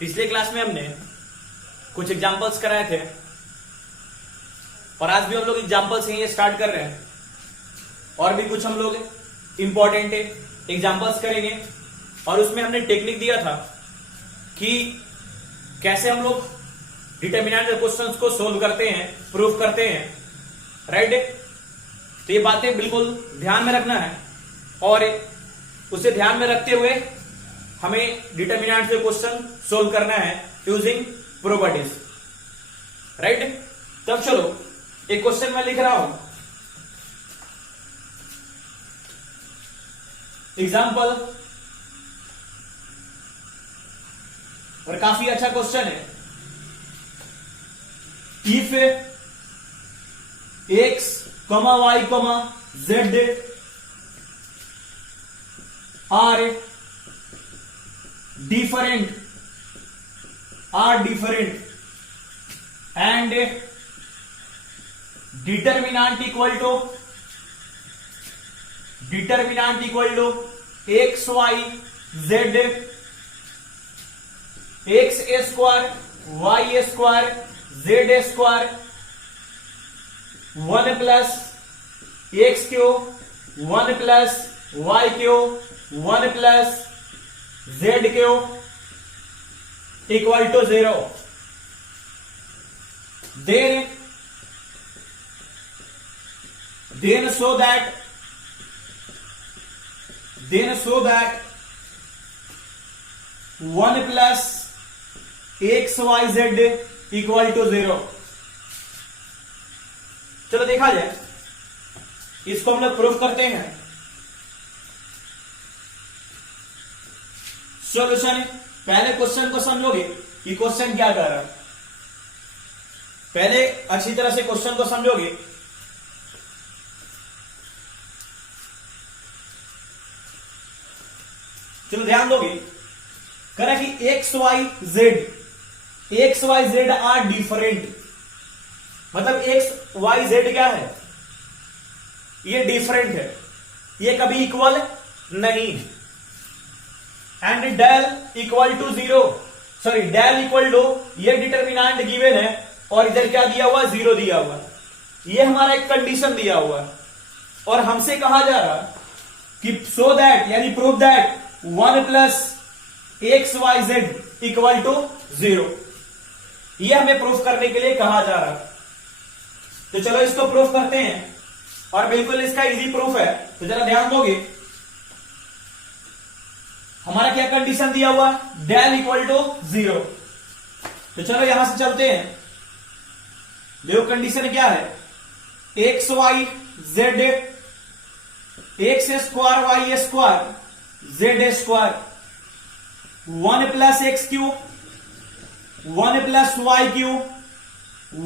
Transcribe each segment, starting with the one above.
पिछले क्लास में हमने कुछ एग्जांपल्स कराए थे और आज भी हम लोग एग्जांपल्स ही स्टार्ट कर रहे हैं और भी कुछ हम लोग इंपॉर्टेंट एग्जांपल्स करेंगे। और उसमें हमने टेक्निक दिया था कि कैसे हम लोग डिटर्मिनेंट क्वेश्चंस को सोल्व करते हैं, प्रूफ करते हैं, राइट। तो ये बातें बिल्कुल ध्यान में रखना है और उसे ध्यान में रखते हुए हमें डिटर्मिनेंट क्वेश्चन सोल्व करना है यूजिंग प्रॉपर्टीज, राइट। तब चलो एक क्वेश्चन मैं लिख रहा हूं, एग्जाम्पल, और काफी अच्छा क्वेश्चन है। If x, y, z are different and determinant equal to x, y, z, x square, y square, z square, 1 plus x cube, 1 plus y cube, 1 plus z cube equal to 0. Then show that 1 plus x, y, z equal to 0. चलो देखा जाए, इसको हम लोग proof करते हैं। Solution, पहले question को समझोगे कि क्वेश्चन क्या कर रहा है। पहले अच्छी तरह से क्वेश्चन को समझोगे। चलो ध्यान दोगे, कह रहा कि x Y z are different, मतलब एक्स वाई जेड क्या है, ये डिफरेंट है, ये कभी इक्वल नहीं। And del equal to 0, sorry del equal to, ये डिटर्मिनेंट गिवन है और इधर क्या दिया हुआ, 0 दिया हुआ। ये हमारा एक कंडीशन दिया हुआ है और हमसे कहा जा रहा कि सो दैट, यानी prove that 1 plus x Y z equal to 0। ये हमें प्रूफ करने के लिए कहा जा रहा है। तो चलो इसको प्रूफ करते हैं और बिल्कुल इसका इजी प्रूफ है। तो जरा ध्यान दोगे, हमारा क्या कंडीशन दिया हुआ, डेल इक्वल टू 0। तो चलो यहां से चलते हैं। देखो कंडीशन क्या है, x Y z, x square y square z square, 1 plus x cube, 1 plus y cube,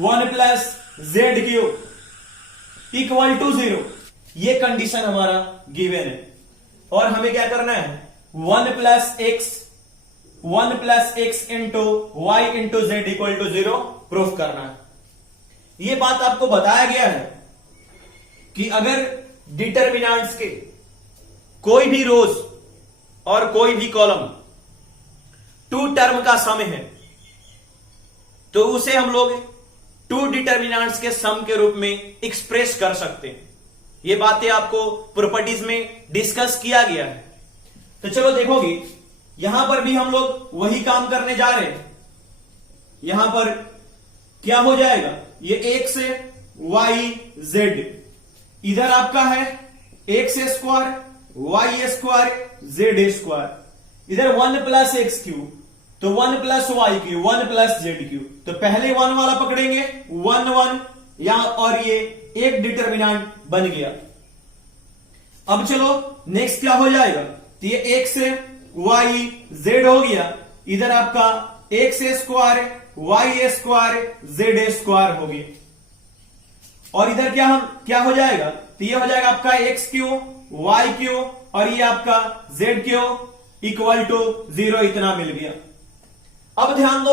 1 plus z cube equal to 0। ये कंडीशन हमारा गिवन है और हमें क्या करना है, 1 plus x into y into z equal to 0 proof करना है। ये बात आपको बताया गया है कि अगर डिटर्मिनेंट्स के कोई भी रोज और कोई भी कॉलम 2 टर्म का सम है तो उसे हम लोग 2 डिटर्मिनेंट्स के सम के रूप में एक्सप्रेस कर सकते हैं। ये बातें आपको प्रॉपर्टीज में डिस्कस किया गया है। तो चलो देखोगे, यहां पर भी हम लोग वही काम करने जा रहे हैं। यहां पर क्या हो जाएगा, ये एक्स वाई जेड, इधर आपका है x square y square z square, इधर 1 प्लस एक्स क्यू, तो 1 plus y cube, 1 plus z cube. तो पहले 1 वाला पकड़ेंगे, 1 1 यहां, और ये एक डिटर्मिनेंट बन गया। अब चलो नेक्स्ट क्या हो जाएगा, तो ये एक्स वाई जेड हो गया, इधर आपका x square y square z square हो गया। और इधर क्या हो जाएगा, तो ये हो जाएगा आपका एक्स क्यू वाई क्यू और ये आपका जेड क्यू इक्वल टू 0, इतना मिल गया। अब ध्यान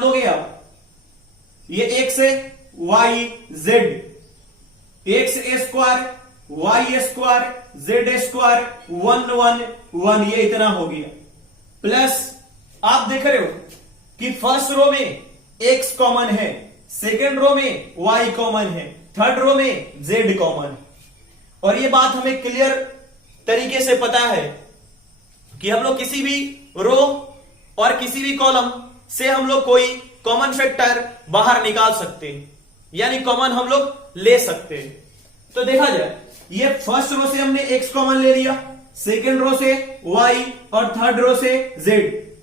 दोगे आप, ये x Y z, x square y square z square 1 1 1, ये इतना हो गया। प्लस आप देख रहे हो कि फर्स्ट रो में x कॉमन है, सेकेंड रो में y कॉमन है, थर्ड रो में z कॉमन है। और ये बात हमें क्लियर तरीके से पता है कि हम लोग किसी भी रो और किसी भी कॉलम से हम लोग कोई कॉमन फैक्टर बाहर निकाल सकते हैं, यानी कॉमन हम लोग ले सकते हैं। तो देखा जाए, ये फर्स्ट रो से हमने x कॉमन ले लिया, सेकेंड रो से y और थर्ड रो से z,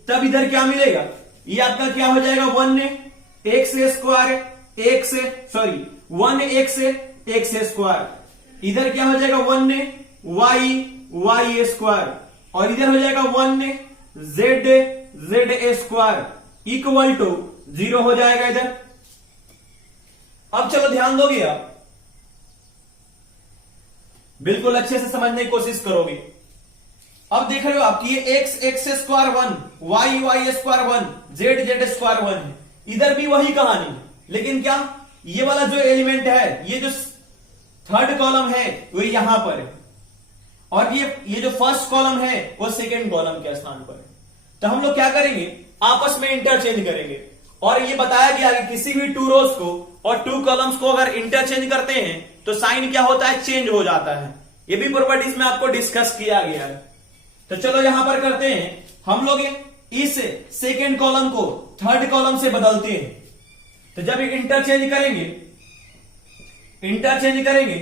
तब इधर क्या मिलेगा, ये आपका क्या हो जाएगा, 1x square x, sorry 1x x square, इधर क्या हो जाएगा 1y स्क्वायर, और इधर हो जाएगा 1z स्क्वायर इक्वल टू 0 हो जाएगा इधर। अब चलो ध्यान दोगे आप, बिल्कुल अच्छे से समझने की कोशिश करोगे। अब देख रहे हो आप कि ये x square 1, y square 1, z square 1 है, इधर भी वही कहानी, लेकिन क्या ये वाला जो एलिमेंट है, ये जो थर्ड कॉलम है वो यहां पर है, और ये जो फर्स्ट कॉलम है वो सेकेंड कॉलम के स्थान पर है। तो हम लोग क्या करेंगे, आपस में इंटरचेंज करेंगे। और ये बताया गया कि किसी भी टू रोज को और टू कॉलम्स को अगर इंटरचेंज करते हैं तो साइन क्या होता है, चेंज हो जाता है। ये भी प्रॉपर्टीज में आपको डिस्कस किया गया है। तो चलो यहां पर करते हैं, हम लोग इस सेकेंड कॉलम को थर्ड कॉलम से बदलते हैं। तो जब इंटरचेंज करेंगे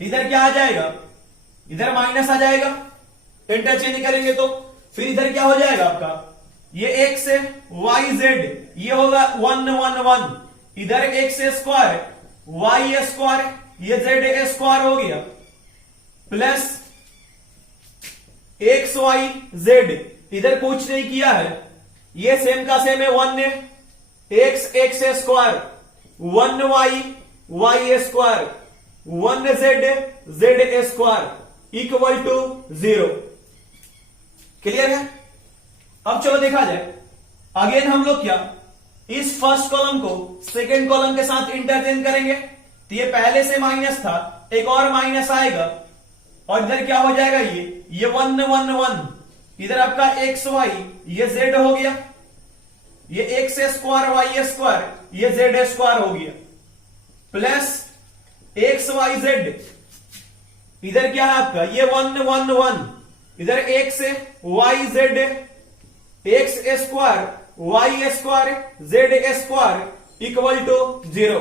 इधर क्या आ जाएगा, इधर माइनस आ जाएगा, इंटरचेंज करेंगे तो फिर इधर क्या हो जाएगा आपका, ये x y z, ये होगा 1 1 1, इधर x स्क्वायर y स्क्वायर, ये z स्क्वायर हो गया, प्लस x y z, इधर कुछ नहीं किया है, ये सेम का सेम है, 1 x square, 1 y square, 1 z square equal to 0। Clear है। अब चलो देखा जाए, अगेन हम लोग क्या, इस फर्स्ट कॉलम को सेकेंड कॉलम के साथ इंटरचेंज करेंगे। तो ये पहले से माइनस था, एक और माइनस आएगा, और इधर क्या हो जाएगा, ये 1 1 1, इधर आपका x y, ये z हो गया, ये x स्क्वायर y स्क्वायर, ये z स्क्वायर हो गया, प्लस x y z, इधर क्या है आपका, ये 1 1 1, इधर x y z, x square y square z square equal to 0।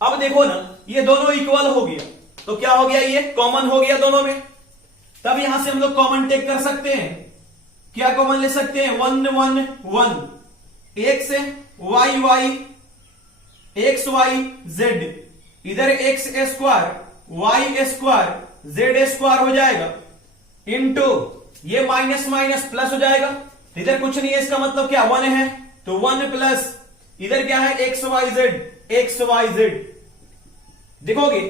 अब देखो ना, ये दोनों इक्वल हो गया, तो क्या हो गया, ये कॉमन हो गया दोनों में। तब यहां से हम लोग कॉमन टेक कर सकते हैं, क्या कॉमन ले सकते हैं, 1 1 1, x y x y z, इधर x square y square z square हो जाएगा, इनटू ये माइनस माइनस प्लस हो जाएगा, इधर कुछ नहीं है, इसका मतलब क्या 1 है, तो 1 प्लस इधर क्या है, x y z। देखोगे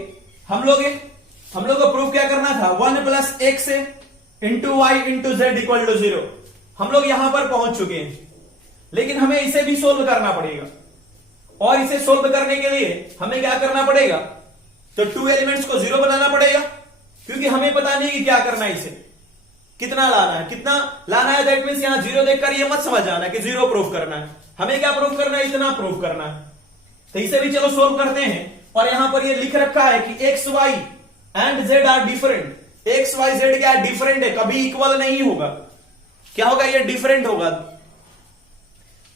हम लोग को प्रूफ क्या करना था, 1 plus x into y into z equal to 0। हम लोग यहां पर पहुंच चुके हैं, लेकिन हमें इसे भी सोल्व करना पड़ेगा, और इसे सोल्व करने के लिए हमें क्या करना पड़ेगा, तो टू एलिमेंट्स को 0 बनाना पड़ेगा, क्योंकि हमें पता नहीं कि क्या करना है, इसे कितना लाना है, दैट मीन्स यहां 0 देखकर ये मत समझ आना कि 0 प्रूफ करना है, हमें क्या प्रूफ करना है, इतना प्रूफ करना है। तो इसे भी चलो सोल्व करते हैं। और यहां पर ये लिख रखा है कि x y and z are different. X Y z क्या है, डिफरेंट है, कभी इक्वल नहीं होगा। क्या होगा, ये डिफरेंट होगा।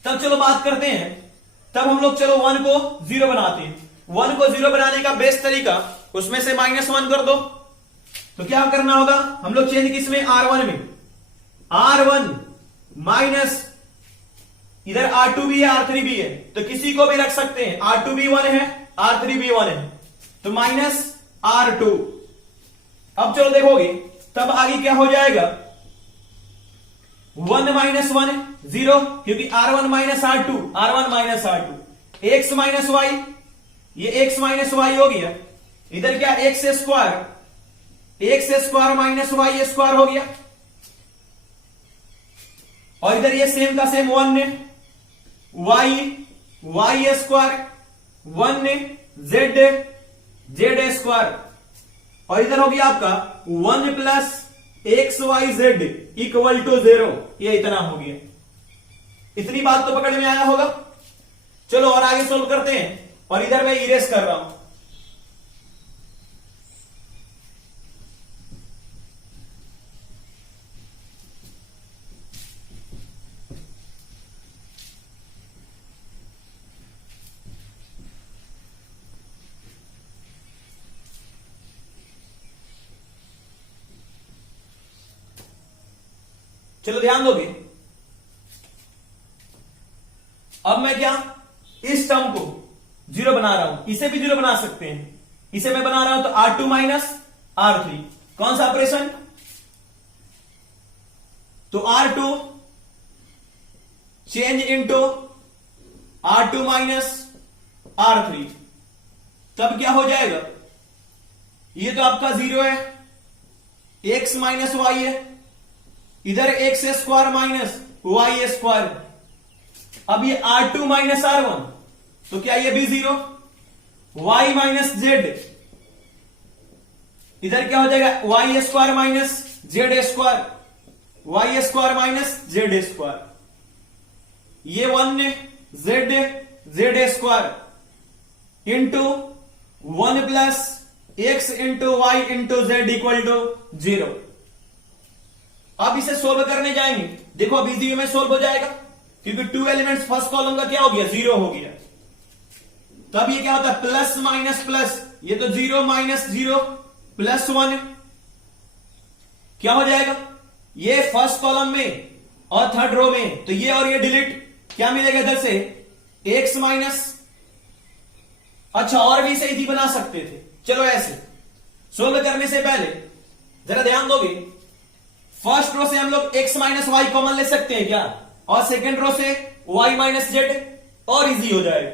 तब चलो बात करते हैं, तब हम लोग चलो 1 को 0 बनाते हैं। 1 को 0 बनाने का बेस्ट तरीका, उसमें से -1 कर दो। तो क्या करना होगा, हम लोग चेंज किसमें, R1 में। R1 माइनस इधर R2 भी है, R3 भी है, तो किसी को भी रख सकते हैं। R2 भी 1 है, R3 भी 1 है, तो माइनस R2। अब चलो देखोगे, तब आगे क्या हो जाएगा, 1 माइनस 1 0, क्योंकि R1 minus R2, R1 minus R2। x minus y, ये x माइनस वाई हो गया। इधर क्या, x square minus y square हो गया। और इधर ये सेम का सेम 1 ने वाई स्क्वायर, 1 ने जेड स्क्वायर। और इधर हो गया आपका 1 plus x Y z equal to 0, ये इतना हो गया। इतनी बात तो पकड़ में आया होगा। चलो और आगे सोल्व करते हैं, और इधर मैं इरेज कर रहा हूं। चलो ध्यान दोगे। अब मैं क्या इस टर्म को 0 बना रहा हूं, इसे भी 0 बना सकते हैं। इसे मैं बना रहा हूं तो R2 माइनस R3, कौन सा ऑपरेशन? तो R2 change into R2 minus R3, तब क्या हो जाएगा? ये तो आपका 0 है, x माइनस वाई है, इधर x square minus y square. अब ये R2 माइनस R1, तो क्या ये भी 0? y माइनस जेड, इधर क्या हो जाएगा? Y square minus z square, y square minus z square. ये 1 z square into 1 plus x into y into z equal to 0। अब इसे सोल्व करने जाएंगे, देखो अब इजी में सोल्व हो जाएगा, क्योंकि 2 एलिमेंट्स फर्स्ट कॉलम का क्या हो गया? 0 हो गया। तब ये क्या होता है? प्लस माइनस प्लस, ये तो 0 माइनस 0 प्लस 1, क्या हो जाएगा? ये फर्स्ट कॉलम में और थर्ड रो में, तो ये और ये डिलीट, क्या मिलेगा इधर से? X minus. अच्छा, और भी इसे इजी बना सकते थे। चलो ऐसे सोल्व करने से पहले जरा ध्यान दोगे, फर्स्ट रो से हम लोग x माइनस वाई कॉमन ले सकते हैं क्या? और सेकेंड रो से y माइनस जेड, और इजी हो जाएगा।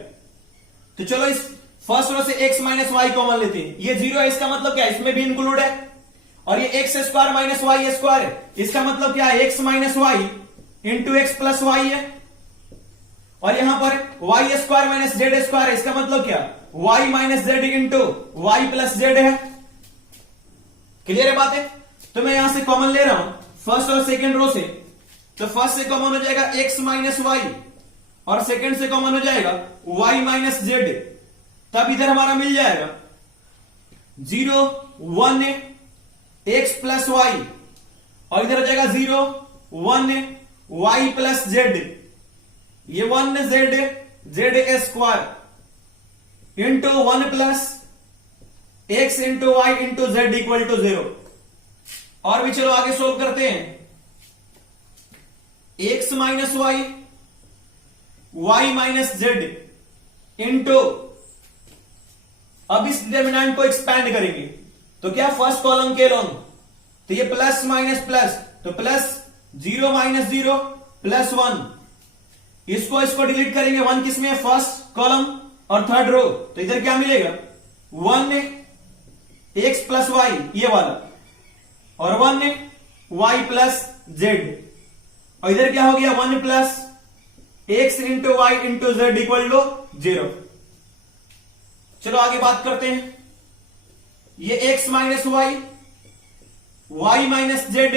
तो चलो इस फर्स्ट रो से x माइनस वाई कॉमन लेते हैं। ये 0 है, इसका मतलब क्या है? इसमें भी इंक्लूड है। और ये x square minus y square है, इसका मतलब क्या है? x minus y into x plus y है। और यहां पर y square minus z square है, इसका मतलब क्या? y minus z into y plus z है। क्लियर है बातें? तो मैं यहां से कॉमन ले रहा हूं फर्स्ट और सेकंड रो से, तो फर्स्ट से कॉमन हो जाएगा x माइनस वाई, और सेकंड से कॉमन हो जाएगा y माइनस जेड। तब इधर हमारा मिल जाएगा 0 1 x प्लस वाई, और इधर हो जाएगा 0 1 y प्लस जेड। ये 1 z square into 1 plus x into y into z equal to 0। और भी चलो आगे सोल्व करते हैं। X minus y, y minus z into, अब इस डिटरमिनेंट को एक्सपैंड करेंगे तो क्या? फर्स्ट कॉलम के लॉन्ग, तो ये प्लस माइनस प्लस, तो प्लस 0 माइनस 0 प्लस 1। इसको डिलीट करेंगे, 1 किसमें? फर्स्ट कॉलम और थर्ड रो, तो इधर क्या मिलेगा? 1 एक्स प्लस वाई, ये वाला, और 1 वाई प्लस जेड। और इधर क्या हो गया? 1 plus x into y into z equal to 0। चलो आगे बात करते हैं। ये x minus y, y minus z,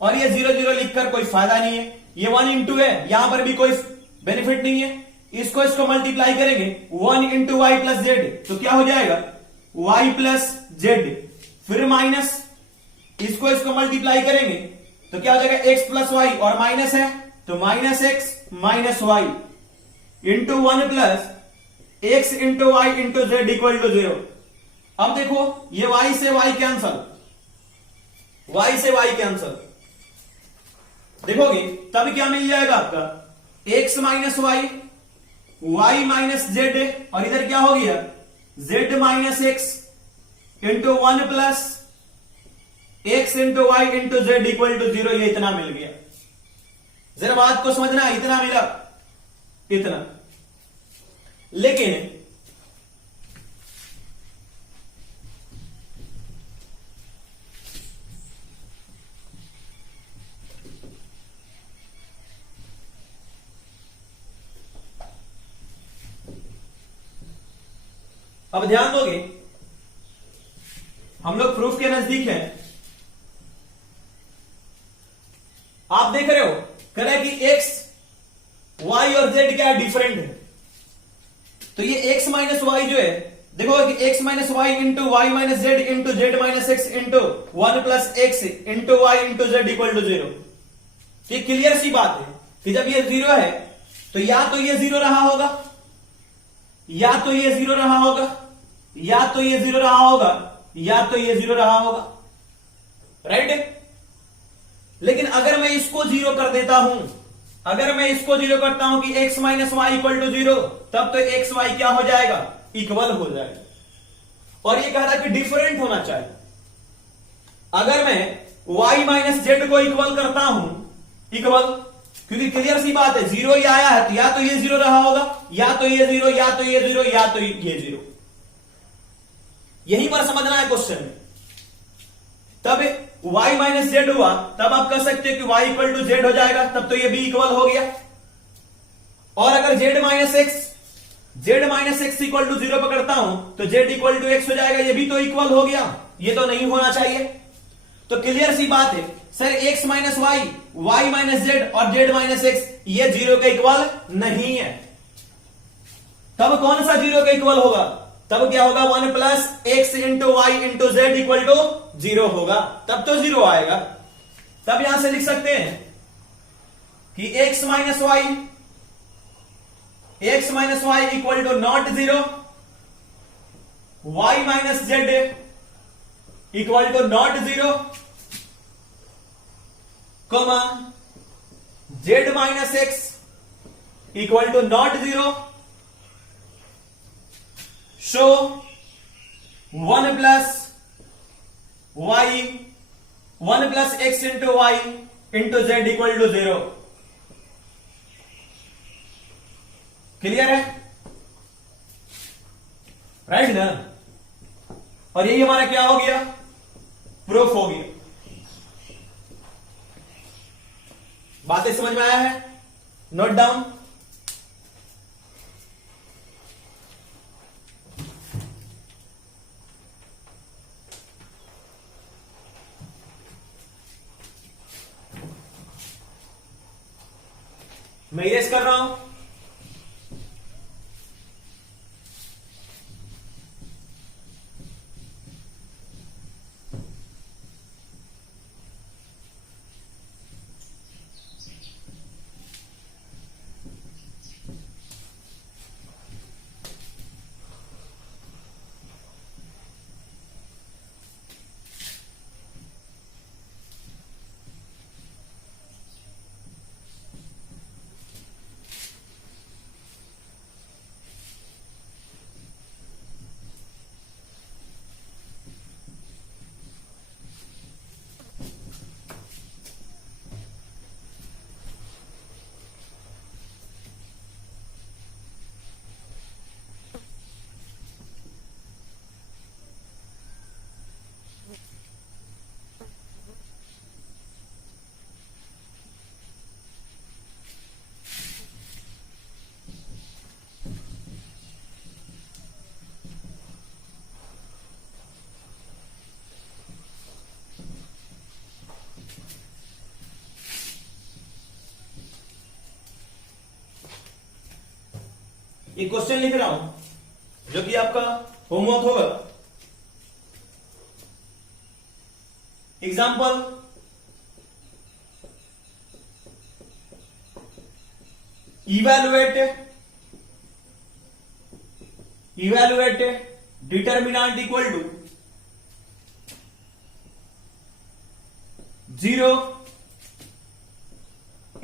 और ये 0 0 लिखकर कोई फायदा नहीं है। ये 1 इंटू है, यहां पर भी कोई बेनिफिट नहीं है। इसको मल्टीप्लाई करेंगे 1 इंटू वाई प्लस जेड, तो क्या हो जाएगा? वाई प्लस जेड, फिर माइनस, इसको मल्टीप्लाई करेंगे तो क्या हो जाएगा? एक्स प्लस वाई, और माइनस है तो minus x minus y into 1 plus x into y into z equal to 0। अब देखो ये y से y कैंसल, y से y कैंसल, देखोगे तब क्या मिल जाएगा आपका? x minus y, y minus z, और इधर क्या हो गया? z minus x into 1 plus x into y into z equal to 0। ये इतना मिल गया। जरा बात को समझना, इतना मिला, इतना। लेकिन अब ध्यान दोगे, हम लोग प्रूफ के नजदीक हैं। आप देख रहे हो कह रहा है कि एक्स वाई और जेड क्या है, डिफरेंट है। तो ये एक्स माइनस वाई जो है, देखो कि x minus y into y minus z into z minus x into 1 plus x into y into z equal to 0। ये क्लियर सी बात है कि जब ये 0 है तो या तो ये 0 रहा होगा, या तो ये 0 रहा होगा, या तो ये 0 रहा होगा, या तो ये 0 रहा होगा, राइट। लेकिन अगर मैं इसको 0 कर देता हूं, अगर मैं इसको 0 करता हूं कि x minus y equal to 0, तब तो एक्स वाई क्या हो जाएगा, इक्वल हो जाएगा। और ये कह रहा है कि डिफरेंट होना चाहिए। अगर मैं y माइनस जेड को इक्वल करता हूं, इक्वल, क्योंकि क्लियर सी बात है 0 ही आया है, तो या तो ये 0 रहा होगा, या तो ये 0, या तो ये 0, या तो ये 0। यहीं पर समझना है क्वेश्चन में। तब y माइनस जेड हुआ, तब आप कह सकते हो कि y इक्वल टू जेड हो जाएगा, तब तो ये भी इक्वल हो गया। और अगर z minus x equal to 0 पकड़ता हूं तो z इक्वल टू एक्स हो जाएगा, ये भी तो इक्वल हो गया। ये तो नहीं होना चाहिए। तो क्लियर सी बात है sir, x minus y, y minus z और z माइनस एक्स ये 0 के इक्वल नहीं है। तब कौन सा 0 के इक्वल होगा, तब क्या होगा, 1 plus x into y into z equal to 0 होगा, तब तो 0 आएगा। तब यहां से लिख सकते हैं कि x minus y equal to not 0, y minus z equal to not 0, comma z minus x equal to not 0, show 1 plus x into y into z equal to 0। Clear है, राइट ना। और यही हमारा क्या हो गया, प्रूफ हो गया। बातें समझ में आया है, नोट डाउन। मैं इरेज कर रहा हूं। एक क्वेश्चन लिख रहा हूं जो कि आपका होमवर्क होगा। Example, evaluate determinant equal to 0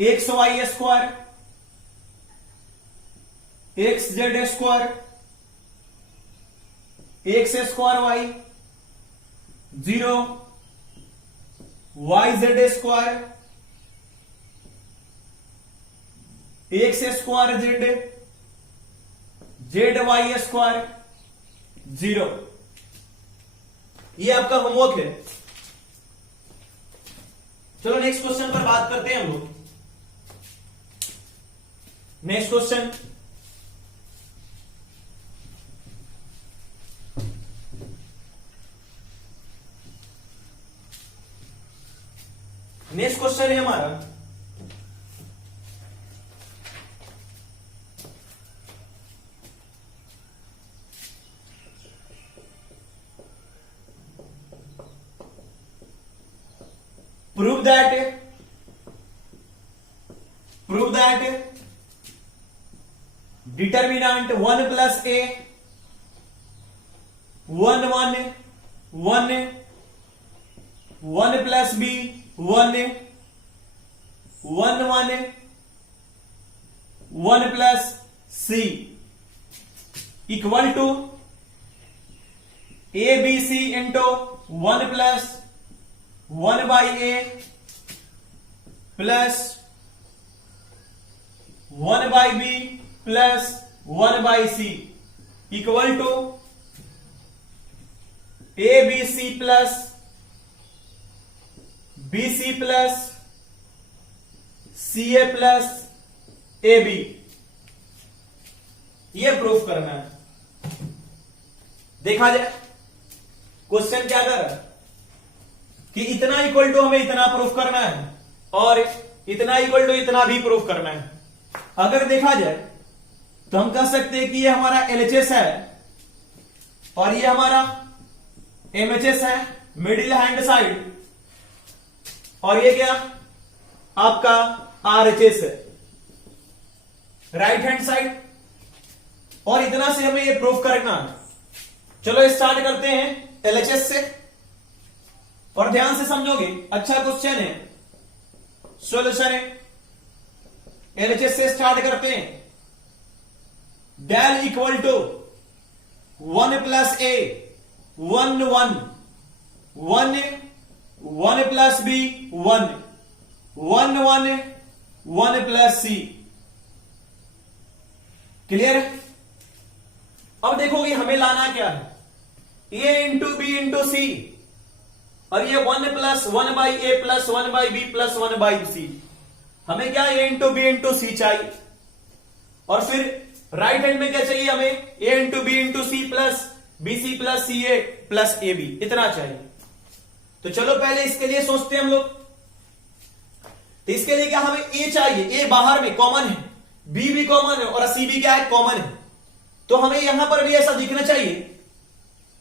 x y square x z square x square y 0 y z square x square z z y square 0। ये आपका होमवर्क है। चलो नेक्स्ट क्वेश्चन पर बात करते हैं हम लोग। नेक्स्ट क्वेश्चन, नेक्स्ट क्वेश्चन है हमारा prove that determinant 1 plus A 1 1 1 1 plus B 1 1 1 1 plus c equal to a B c into 1 plus 1 by A plus 1 by B plus 1 by c equal to a B c plus b c plus c a plus a b. ये proof करना है। देखा जाए question क्या कर रहा है कि इतना इक्वल टू हमें इतना प्रूफ करना है और इतना इक्वल टू इतना भी प्रूफ करना है। अगर देखा जाए तो हम कह सकते हैं कि ये हमारा एलएचएस है और ये हमारा एमएचएस है, मिडिल हैंड साइड, और ये क्या आपका आरएचएस है, राइट हैंड साइड। और इतना से हमें ये प्रूफ करना है। चलो स्टार्ट करते हैं एलएचएस से और ध्यान से समझोगे, अच्छा क्वेश्चन है, सॉल्यूशन है। एलएचएस से स्टार्ट करते हैं। Del equal to 1 plus A 1 1 1 1 plus B 1 1 1 1 plus C. Clear है? अब देखोगे हमें लाना क्या है, A into B into C, और ये 1 plus 1 by A plus 1 by B plus 1 by C. हमें क्या A into B into C चाहिए, और फिर राइट हैंड में क्या चाहिए हमें, A into B into c plus b c plus c a plus a b, इतना चाहिए। तो चलो पहले इसके लिए सोचते हैं हम लोग। तो इसके लिए क्या हमें ए चाहिए, ए बाहर में कॉमन है, बी भी कॉमन है और सी भी क्या है, कॉमन है। तो हमें यहां पर भी ऐसा दिखना चाहिए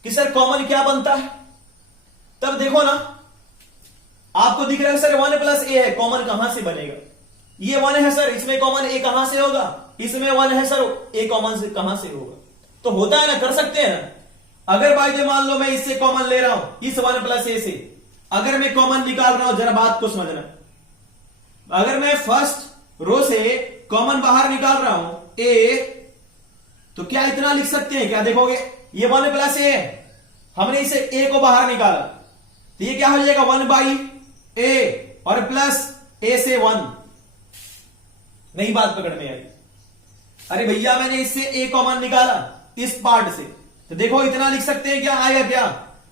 कि सर कॉमन क्या बनता है। तब देखो ना, आपको दिख रहा है सर 1 प्लस ए है, कॉमन कहां से बनेगा, ये 1 है सर, इसमें कॉमन ए कहां से होगा, इसमें 1 है सर, ए कॉमन से कहां से होगा। तो होता है ना, कर सकते हैं ना। अगर बाई द मान लो मैं इससे कॉमन ले रहा हूं, इस 1 प्लस ए से अगर मैं कॉमन निकाल रहा हूं, जरा बात को समझना। अगर मैं फर्स्ट रो से कॉमन बाहर निकाल रहा हूं ए, तो क्या इतना लिख सकते हैं क्या, देखोगे ये 1 प्लस ए है, हमने इसे ए को बाहर निकाला, तो ये क्या हो जाएगा 1 बाई ए और प्लस ए से 1। नहीं बात पकड़ में आई? अरे भैया मैंने इससे ए कॉमन निकाला इस पार्ट से, तो देखो इतना लिख सकते हैं क्या, आएगा क्या।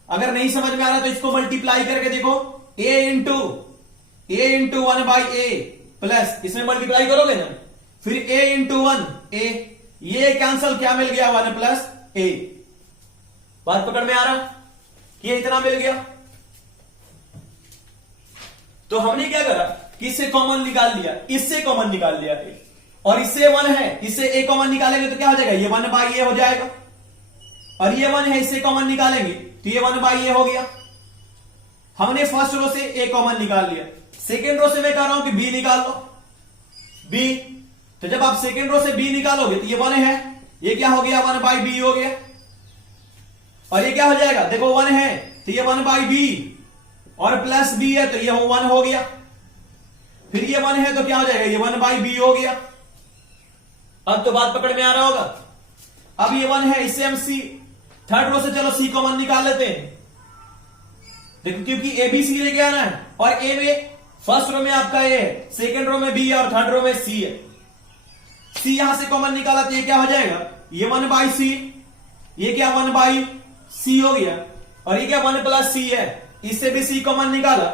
अगर नहीं समझ में आ रहा तो इसको मल्टीप्लाई करके देखो, ए इंटू 1 बाई ए प्लस, इसमें मल्टीप्लाई करोगे ना, फिर ए इंटू 1 ए, ये कैंसल, क्या मिल गया 1 प्लस ए। बात पकड़ में आ रहा कि ये इतना मिल गया। तो हमने क्या करा कि इससे कॉमन निकाल लिया, इससे कॉमन निकाल लिया ए, और इससे 1 है, इससे ए कॉमन निकालेंगे तो क्या हो जाएगा, ये 1 बाई ए हो जाएगा, और ये 1 है, इससे कॉमन निकालेंगे तो ये 1 बाई ए हो गया। हमने फर्स्ट रो से ए कॉमन निकाल लिया, सेकेंड रो से मैं कह रहा हूं कि बी निकाल लो, बी। तो जब आप सेकेंड रो से बी निकालोगे तो ये 1 है, ये क्या हो गया 1 बाई बी हो गया, और ये क्या हो जाएगा, देखो 1 है तो ये 1 बाई बी और प्लस बी है तो ये 1 हो गया, फिर ये 1 है तो क्या हो जाएगा, ये 1 बाई बी हो गया। अब तो बात पकड़ में आ रहा होगा। अब ये 1 है, इससे हम सी, थर्ड रो से चलो सी कॉमन निकाल लेते हैं, देखो क्योंकि ए बी सी लेके आना है, और ए में फर्स्ट रो में आपका ए है, सेकेंड रो में बी है और थर्ड रो में सी है। सी यहां से कॉमन निकाला तो ये क्या हो जाएगा, ये 1 बाई सी, ये क्या 1 बाई सी हो गया, और ये क्या 1 प्लस सी है, इससे भी सी कॉमन निकाला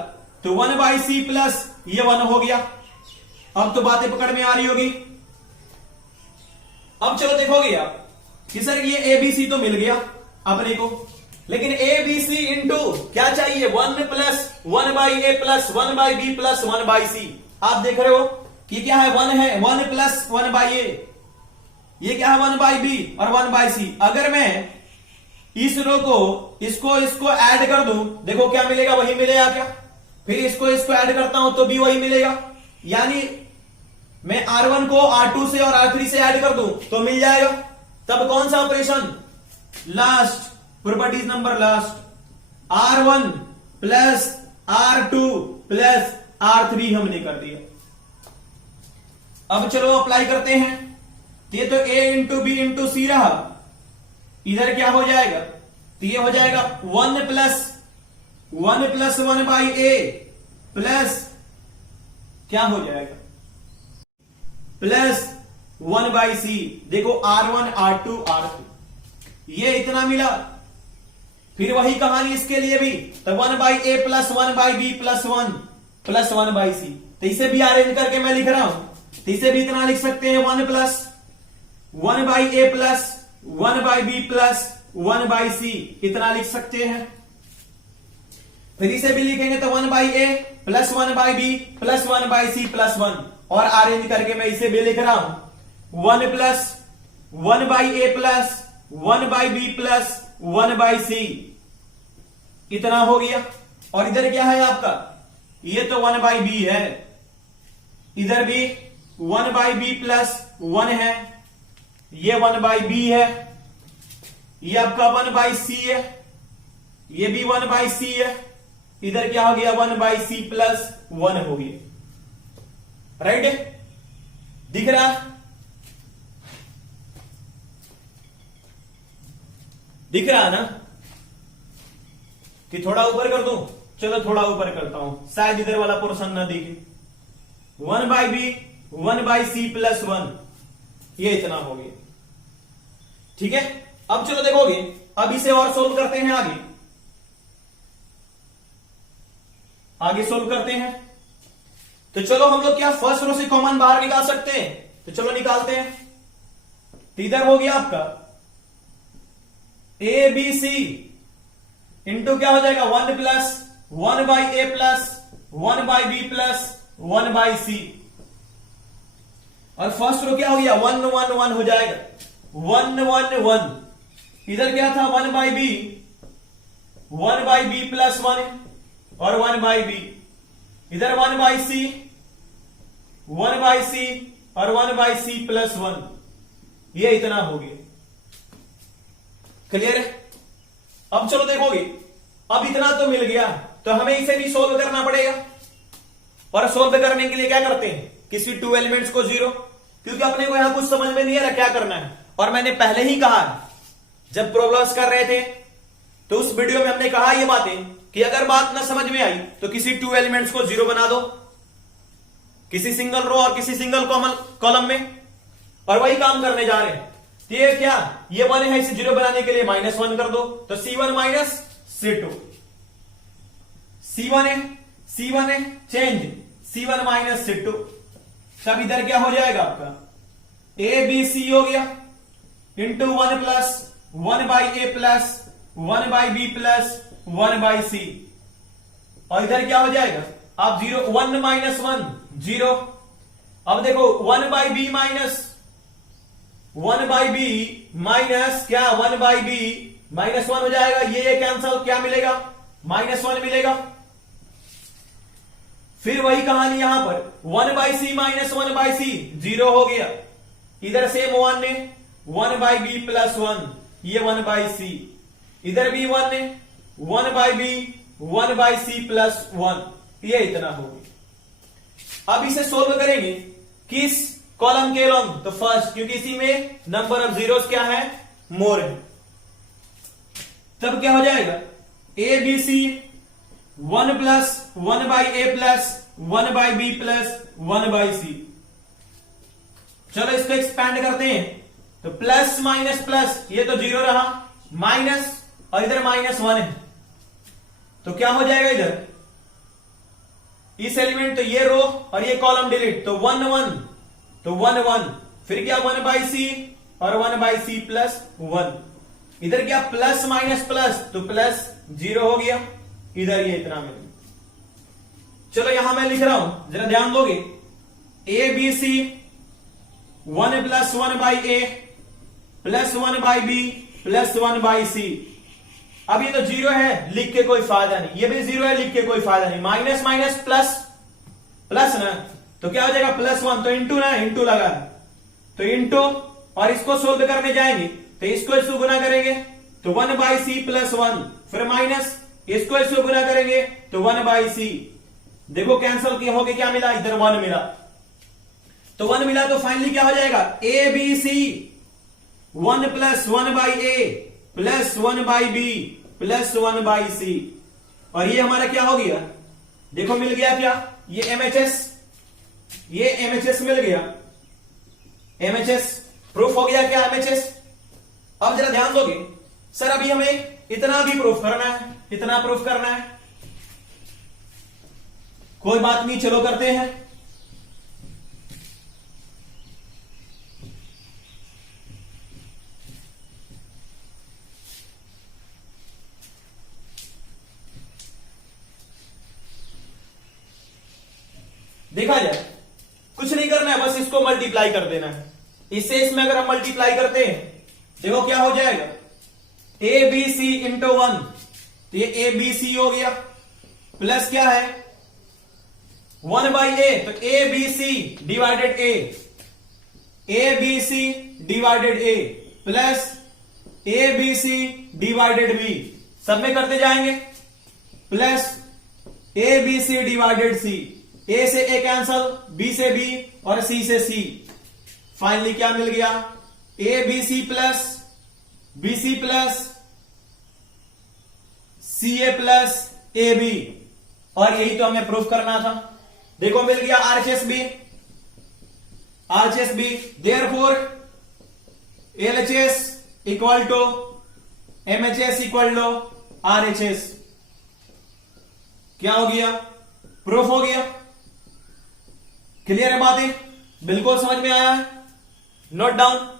तो 1 बाई सी प्लस ये 1 हो गया। अब तो बातें पकड़ में आ रही होगी। अब चलो देखोगे आप कि सर ये ए बी सी तो मिल गया अपने को, लेकिन ए बी सी इंटू क्या चाहिए 1 plus 1 by A plus 1 by B plus 1 by C. आप देख रहे हो कि क्या है 1 है, 1 प्लस 1 बाई ए, ये क्या है 1 बाई बी और 1 बाई सी। अगर मैं इस रो को इसको ऐड कर दूं, देखो क्या मिलेगा, वही मिलेगा क्या, फिर इसको ऐड करता हूं तो भी वही मिलेगा, यानी मैं R1 को R2 से और R3 से ऐड कर दूं तो मिल जाएगा। तब कौन सा operation, last, properties number last, R1 plus R2 plus R3 हमने कर दिया। अब चलो अप्लाई करते हैं। ये तो A इंटू बी इंटू सी रहा, इधर क्या हो जाएगा, तो ये हो जाएगा 1 प्लस 1 बाई ए प्लस क्या हो जाएगा, प्लस 1 बाई सी। देखो R1 R2 R3 ये इतना मिला। फिर वही कहानी इसके लिए भी, तो 1 by A plus 1 by B plus 1 by C. तो इसे भी अरेंज करके मैं लिख रहा हूं, तो इसे भी इतना लिख सकते हैं 1 plus 1 by A plus 1 by B plus 1 by C, इतना लिख सकते हैं। फिर इसे भी लिखेंगे तो 1 by A plus 1 by B plus 1 by c plus 1, और अरेंज करके मैं इसे भी लिख रहा हूं 1 plus 1 by A plus 1 by B plus 1 by C, इतना हो गया। और इधर क्या है आपका, ये तो 1 बाई बी है, इधर भी 1 बाई बी प्लस 1 है, ये 1 बाई बी है, ये आपका 1 बाई सी है, ये भी 1 बाई सी है, इधर क्या हो गया 1 बाई सी प्लस 1 हो गया। राइट, दिख रहा, दिख रहा ना कि थोड़ा ऊपर कर दूं, चलो थोड़ा ऊपर करता हूं, शायद इधर वाला पोर्शन ना दिखे। 1 by b 1 by c plus 1, ये इतना हो गया। ठीक है, अब चलो देखोगे, अब इसे और सोल्व करते हैं, आगे सोल्व करते हैं। तो चलो हम लोग क्या फर्स्ट रो से कॉमन बाहर निकाल सकते हैं, तो चलो निकालते हैं। तो इधर हो गया आपका ए बी सी इंटू क्या हो जाएगा 1 plus 1 by A plus 1 by B plus 1 by C, और फर्स्ट रो क्या हो गया 1 1 1 हो जाएगा, 1 1 1। इधर क्या था 1 बाई बी प्लस 1 और 1 बाई बी, इधर 1 बाई सी और 1 बाई सी प्लस 1, ये इतना हो गया। क्लियर है? अब चलो देखोगे, अब इतना तो मिल गया, तो हमें इसे भी सोल्व करना पड़ेगा। और सोल्व करने के लिए क्या करते हैं, किसी 2 एलिमेंट्स को 0, क्योंकि अपने को यहां कुछ समझ में नहीं आ रहा क्या करना है। और मैंने पहले ही कहा, जब प्रॉब्लम्स कर रहे थे तो उस वीडियो में हमने कहा ये बातें कि अगर बात ना समझ में आई तो किसी 2 एलिमेंट्स को 0 बना दो, किसी सिंगल रो और किसी सिंगल कॉलम में, और वही काम करने जा रहे हैं। तो ये क्या, ये 1 है, इसे 0 बनाने के लिए -1 कर दो, तो C1 माइनस C2, C1 है चेंज, C1 माइनस C2। सब इधर क्या हो जाएगा आपका ए बी सी हो गया, into 1 plus 1 by A plus 1 by B plus 1 by C, और इधर क्या हो जाएगा आप 0 1 माइनस 1 0। अब देखो 1 by b minus 1 by b minus क्या 1 बाई बी माइनस 1 हो जाएगा, ये कैंसल, क्या मिलेगा -1 मिलेगा। फिर वही कहानी यहां पर 1 बाई सी माइनस 1 बाई सी 0 हो गया, इधर सेम 1 ने 1 बाई बी प्लस 1, ये 1 बाई सी, इधर भी 1 ने 1 by b 1 by c plus 1, ये इतना हो गया। अब इसे सोल्व करेंगे किस कॉलम के लॉन्ग, तो फर्स्ट, क्योंकि इसी में नंबर ऑफ जीरोस क्या है, मोर है। तब क्या हो जाएगा A B C 1 plus 1 by A plus 1 by B plus 1 by C. चलो इसको एक्सपैंड करते हैं, तो प्लस माइनस प्लस, ये तो 0 रहा, माइनस और इधर -1 है, तो क्या हो जाएगा इधर इस एलिमेंट, तो ये रो और ये कॉलम डिलीट, तो 1 1, तो 1 1, फिर क्या 1 बाई सी और 1 बाई सी प्लस 1, इधर क्या प्लस माइनस प्लस, तो प्लस 0 हो गया, इधर ये इतना मिल। चलो यहां मैं लिख रहा हूं, जरा ध्यान दोगे, A B C 1 plus 1 by A plus 1 by B plus 1 by C, अब ये तो जीरो है, लिख के कोई फायदा नहीं, ये भी जीरो है, लिख के कोई फायदा नहीं। माइनस माइनस प्लस, प्लस ना, तो क्या हो जाएगा +1, तो इंटू ना, इंटू लगा, तो इंटू, और इसको सोल्व करने जाएंगे तो इसको इसको गुना करेंगे तो 1/c + 1, फिर माइनस, इसको इसको गुना करेंगे तो 1/c। देखो कैंसल किया, हो गया, क्या मिला, इधर 1 मिला, तो 1 मिला, तो फाइनली क्या हो जाएगा ABC 1 + 1/a + 1/b + 1/c। और ये हमारा क्या हो गया, देखो मिल गया क्या, ये MHS, ये MHS मिल गया, MHS प्रूफ हो गया क्या, MHS। अब जरा ध्यान दोगे सर, अभी हमें इतना भी प्रूफ करना है, इतना प्रूफ करना है, कोई बात नहीं, चलो करते हैं। देखा जाए, कुछ नहीं करना है, बस इसको मल्टीप्लाई कर देना है। इससे इसमें अगर हम मल्टीप्लाई करते हैं, देखो क्या हो जाएगा, ABC × 1, तो ये ABC हो गया, प्लस क्या है 1/a, तो ABC divided a, ABC divided a plus ABC divided b, सब में करते जाएंगे, plus ABC divided c, a से a कैंसल, b से b और c से c। फाइनली क्या मिल गया, ABC plus BC plus CA plus AB, और यही तो हमें प्रूफ करना था। देखो मिल गया RHS B, RHS B, therefore LHS equal to MHS equal to RHS। क्या हो गया, प्रूफ हो गया। क्लियर है बातें, बिल्कुल समझ में आया है, नोट डाउन।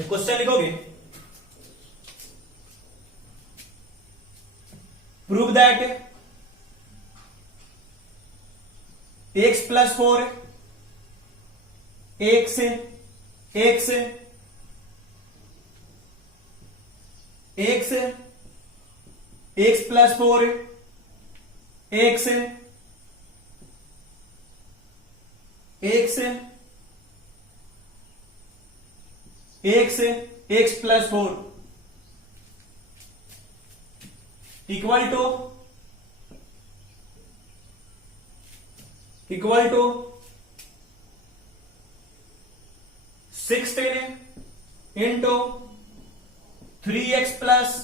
क्वेश्चन लिखोगे, prove that x + 4 x x x x + 4 x x x x + 4 equal to 16 into 3x +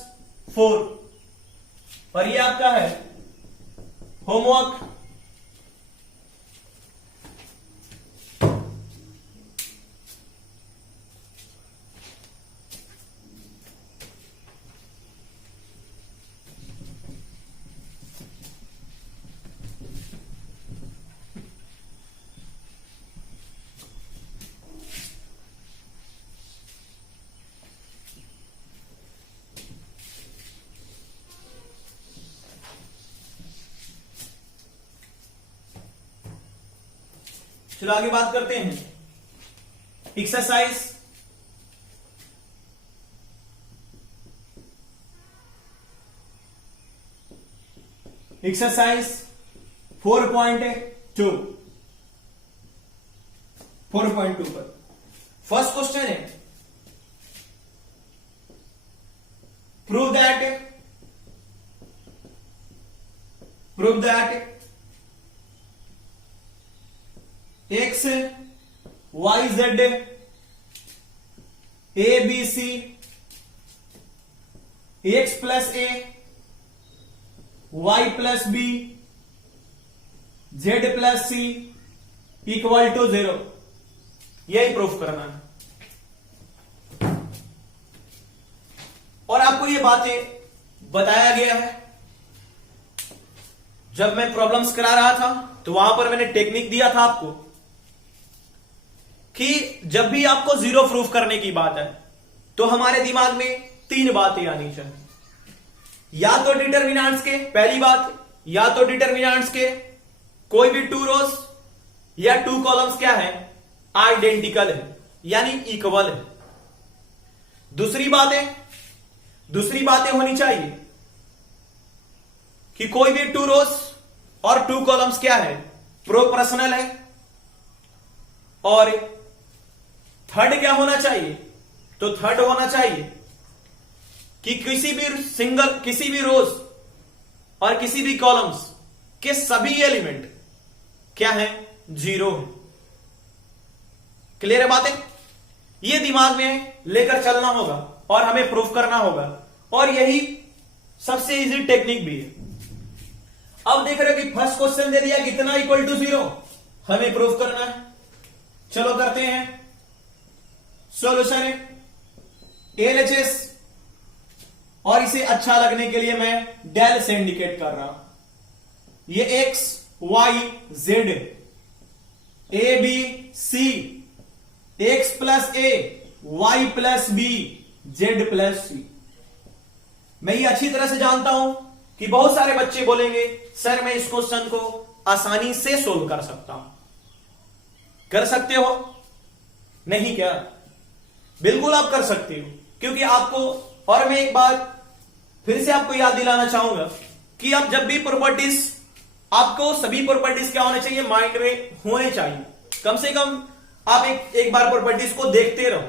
4। और ये आपका है होमवर्क। चलो आगे बात करते हैं। एक्सरसाइज एक्सरसाइज 4.2 पर फर्स्ट क्वेश्चन है, prove that x y z a b c x plus a y plus b z plus c equal to 0, यही प्रूफ करना है। और आपको ये बातें बताया गया है। जब मैं प्रॉब्लम्स करा रहा था तो वहां पर मैंने टेक्निक दिया था आपको कि जब भी आपको जीरो प्रूफ करने की बात है तो हमारे दिमाग में 3 बातें आनी चाहिए। या तो डिटर्मिनेंट्स के, पहली बात, या तो डिटर्मिनेंट्स के कोई भी 2 रोज या 2 कॉलम्स क्या है, आइडेंटिकल है यानी इक्वल है। दूसरी बातें होनी चाहिए कि कोई भी 2 रोज और 2 कॉलम्स क्या है, प्रोपोर्शनल है। और थर्ड क्या होना चाहिए, तो थर्ड होना चाहिए कि किसी भी रोज और किसी भी कॉलम्स के सभी एलिमेंट क्या है, 0 है। क्लियर है बातें? ये दिमाग में लेकर चलना होगा और हमें प्रूफ करना होगा, और यही सबसे इजी टेक्निक भी है। अब देख रहे हो कि फर्स्ट क्वेश्चन दे दिया कितना इक्वल टू 0, हमें प्रूफ करना है। चलो करते हैं सॉल्यूशन। एलएचएस, और इसे अच्छा लगने के लिए मैं डेल से इंडिकेट कर रहा हूं। ये x Y Z A B C, X plus A Y plus B Z plus C. मैं ये अच्छी तरह से जानता हूं कि बहुत सारे बच्चे बोलेंगे सर मैं इस क्वेश्चन को आसानी से सोल्व कर सकता हूं। कर सकते हो? नहीं क्या? बिल्कुल आप कर सकते हो, क्योंकि आपको, और मैं एक बात फिर से आपको याद दिलाना चाहूंगा कि आप जब भी प्रॉपर्टीज, आपको सभी प्रॉपर्टीज क्या होने चाहिए, माइंड में होने चाहिए। कम से कम आप एक बार प्रॉपर्टीज को देखते रहो।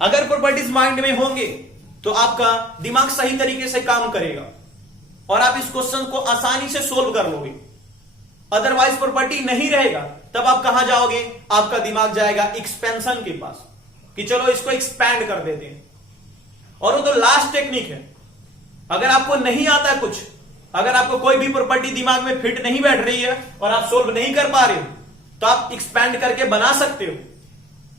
अगर प्रॉपर्टीज माइंड में होंगे तो आपका दिमाग सही तरीके से काम करेगा और आप इस क्वेश्चन को आसानी से सोल्व कर लोगे। अदरवाइज प्रॉपर्टी नहीं रहेगा तब आप कहां जाओगे, आपका दिमाग जाएगा एक्सपेंशन के पास कि चलो इसको एक्सपैंड कर देते हैं, और वो तो लास्ट टेक्निक है। अगर आपको नहीं आता कुछ, अगर आपको कोई भी प्रॉपर्टी दिमाग में फिट नहीं बैठ रही है और आप सोल्व नहीं कर पा रहे हो, तो आप एक्सपैंड करके बना सकते हो,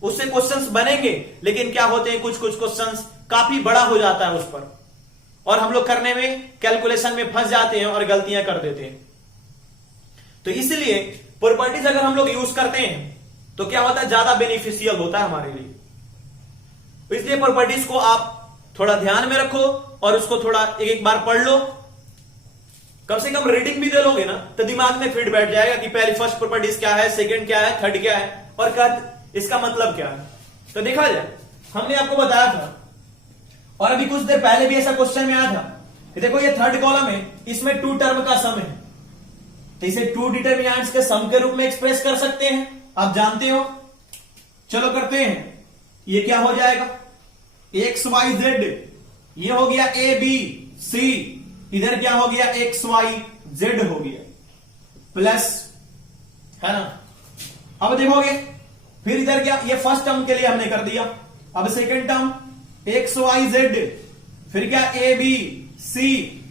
उससे क्वेश्चंस बनेंगे। लेकिन क्या होते हैं, कुछ क्वेश्चंस काफी बड़ा हो जाता है उस पर, और हम लोग करने में, कैलकुलेशन में फंस जाते हैं और गलतियां कर देते हैं। तो इसलिए प्रॉपर्टीज अगर हम लोग यूज करते हैं तो क्या होता है, ज्यादा बेनिफिशियल होता है हमारे लिए। तो इसलिए प्रॉपर्टीज को आप थोड़ा ध्यान में रखो और उसको थोड़ा एक बार पढ़ लो। कम से कम रीडिंग भी दे लोगे ना तो दिमाग में फिट बैठ जाएगा कि पहली फर्स्ट प्रॉपर्टीज क्या है, सेकंड क्या है, थर्ड क्या है, और क्या इसका मतलब क्या है। तो देखा जाए, हमने आपको बताया था, और अभी कुछ देर पहले भी ऐसा क्वेश्चन में आया था कि देखो ये थर्ड कॉलम है, इसमें 2 टर्म का सम है, तो इसे 2 डिटर्मिनेंट्स के सम के रूप में एक्सप्रेस कर सकते हैं, आप जानते हो। चलो करते हैं। ये क्या हो जाएगा, एक्स वाई जेड, ये हो गया ए बी सी, इधर क्या हो गया, एक्स वाई जेड हो गया, प्लस, है ना। अब देखोगे फिर इधर क्या, ये फर्स्ट टर्म के लिए हमने कर दिया। अब second term x Y z, फिर क्या ए बी सी,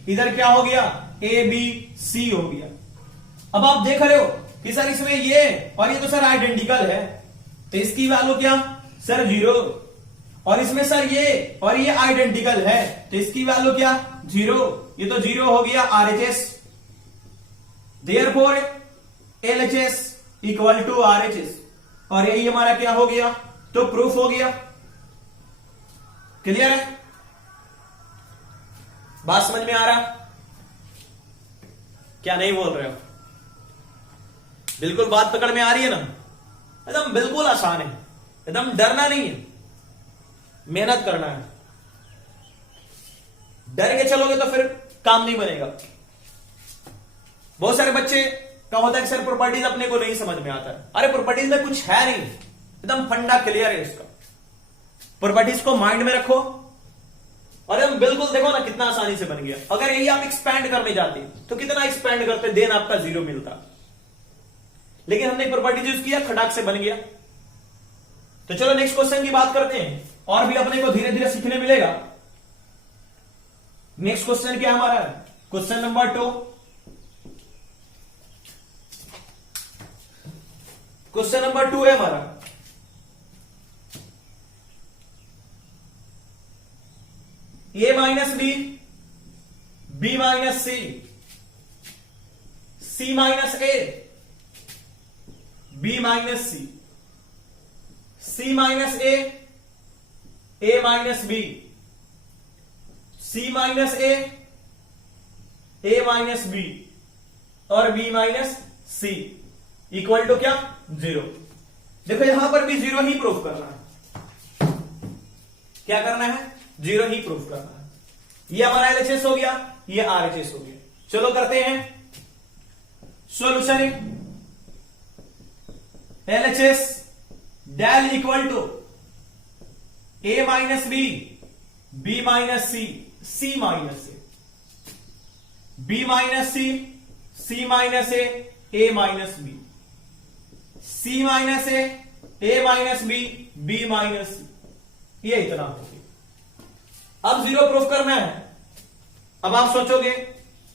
इधर क्या हो गया, ए बी सी हो गया। अब आप देख रहे हो कि सर इसमें ये और ये तो सर आइडेंटिकल है, तो इसकी वैल्यू क्या, सर 0, और इसमें सर ये और ये आइडेंटिकल है, तो इसकी वैल्यू क्या, 0, ये तो 0 हो गया RHS. Therefore LHS equal to RHS, और यही हमारा क्या हो गया, तो प्रूफ हो गया। क्लियर है? बात समझ में आ रहा, क्या नहीं बोल रहे हो? बिल्कुल बात पकड़ में आ रही है ना? एकदम बिल्कुल आसान है, एकदम डरना नहीं है, मेहनत करना है। डर के चलोगे तो फिर काम नहीं बनेगा। बहुत सारे बच्चे का होता है कि सर प्रॉपर्टीज अपने को नहीं समझ में आता है। अरे प्रॉपर्टीज में कुछ है नहीं, एकदम फंडा क्लियर है इसका। प्रॉपर्टीज को माइंड में रखो और हम बिल्कुल देखो ना कितना आसानी से बन गया। अगर यही आप एक्सपैंड करने जाते तो कितना एक्सपैंड करते, देन आपका 0 मिलता। लेकिन हमने प्रॉपर्टीज यूज किया, खटाक से बन गया। तो चलो नेक्स्ट क्वेश्चन की बात करते हैं, और भी अपने को धीरे धीरे सीखने मिलेगा। नेक्स्ट क्वेश्चन क्या हमारा है? Question number 2। क्वेश्चन नंबर 2 है हमारा, a minus b, b minus c, c minus A, B minus c, c minus A minus B, C minus A minus b और b minus c equal to क्या? 0। देखो यहां पर भी 0 ही proof करना है। क्या करना है? 0 ही प्रूफ करना है। ये हमारा LHS हो गया, ये RHS हो गया। चलो करते हैं solution. LHS del equal to A minus B minus C minus A, B minus C minus A minus B, C minus A minus B minus C. ये इतना हो गया। अब 0 प्रूफ करना है। अब आप सोचोगे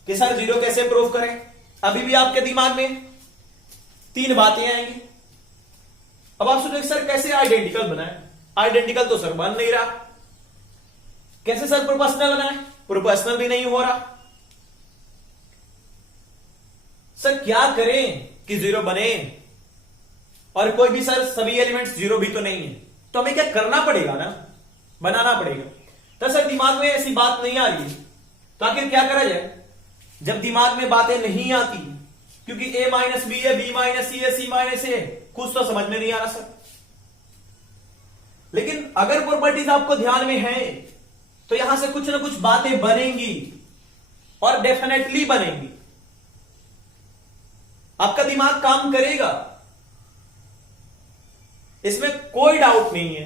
कि सर 0 कैसे प्रूफ करें? अभी भी आपके दिमाग में 3 बातें आएंगी। अब आप सोचोगे सर कैसे आइडेंटिकल बनाए? आइडेंटिकल तो सर बन नहीं रहा। कैसे सर प्रोपोर्शनल बनाए? प्रोपोर्शनल भी नहीं हो रहा। सर क्या करें कि 0 बने? और कोई भी सर सभी एलिमेंट्स 0 भी तो नहीं है, तो हमें क्या करना पड़ेगा ना, बनाना पड़ेगा। तो सर दिमाग में ऐसी बात नहीं आ रही, तो आखिर क्या करा जाए? जब दिमाग में बातें नहीं आती, क्योंकि ए माइनस बी है, बी माइनस सी है, सी माइनस ए, कुछ तो समझ में नहीं आ रहा सर। लेकिन अगर प्रॉपर्टीज आपको ध्यान में है तो यहां से कुछ ना कुछ बातें बनेंगी और डेफिनेटली बनेंगी। आपका दिमाग काम करेगा, इसमें कोई डाउट नहीं है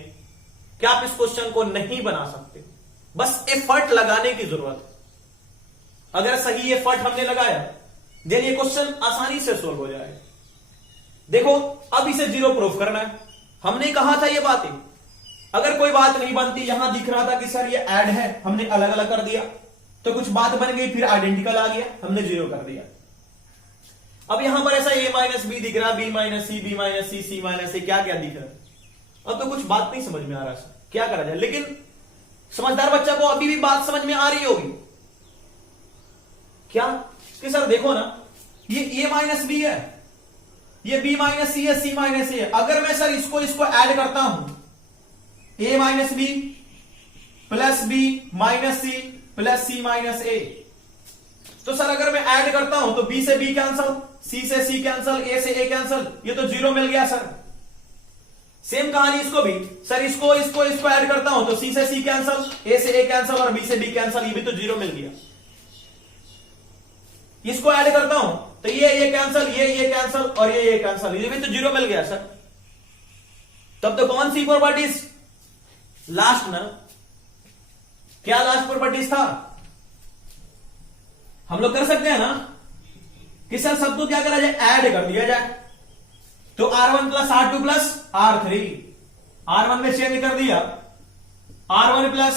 कि आप इस क्वेश्चन को नहीं बना सकते। बस एफर्ट लगाने की जरूरत है। अगर सही एफर्ट हमने लगाया देन ये क्वेश्चन आसानी से सोल्व हो जाएगा। देखो अब इसे 0 प्रूफ करना है। हमने कहा था ये बातें, अगर कोई बात नहीं बनती, यहां दिख रहा था कि सर ये ऐड है, हमने अलग अलग कर दिया तो कुछ बात बन गई, फिर आइडेंटिकल आ गया, हमने 0 कर दिया। अब यहां पर ऐसा ए माइनस बी दिख रहा, बी माइनस सी, B minus c, c minus सी, क्या क्या दिख रहा है। अब तो कुछ बात नहीं समझ में आ रहा, क्या करा जाए? लेकिन समझदार बच्चा को अभी भी बात समझ में आ रही होगी क्या कि सर देखो ना, ये ए माइनस बी है, ये बी माइनस सी है, सी माइनस ए है। अगर मैं सर इसको ऐड करता हूं, A minus B plus B minus C plus C minus A, तो सर अगर मैं ऐड करता हूं तो बी से बी कैंसल, सी से सी कैंसल, ए से ए कैंसल, ये तो 0 मिल गया सर। सेम कहानी इसको भी, सर इसको ऐड करता हूं तो सी से सी कैंसल, ए से ए कैंसल और बी से बी कैंसल, ये भी तो 0 मिल गया। इसको ऐड करता हूं तो ये कैंसल, ये कैंसल और ये कैंसल, ये भी तो 0 मिल गया सर। तब तो कौन सी प्रॉपर्टीज लास्ट ना, क्या लास्ट प्रॉपर्टीज था? हम लोग कर सकते हैं ना कि सर सबको क्या करा जाए? ऐड कर दिया जाए। तो R1 plus R2 plus R3, R1 में चेंज कर दिया R1 plus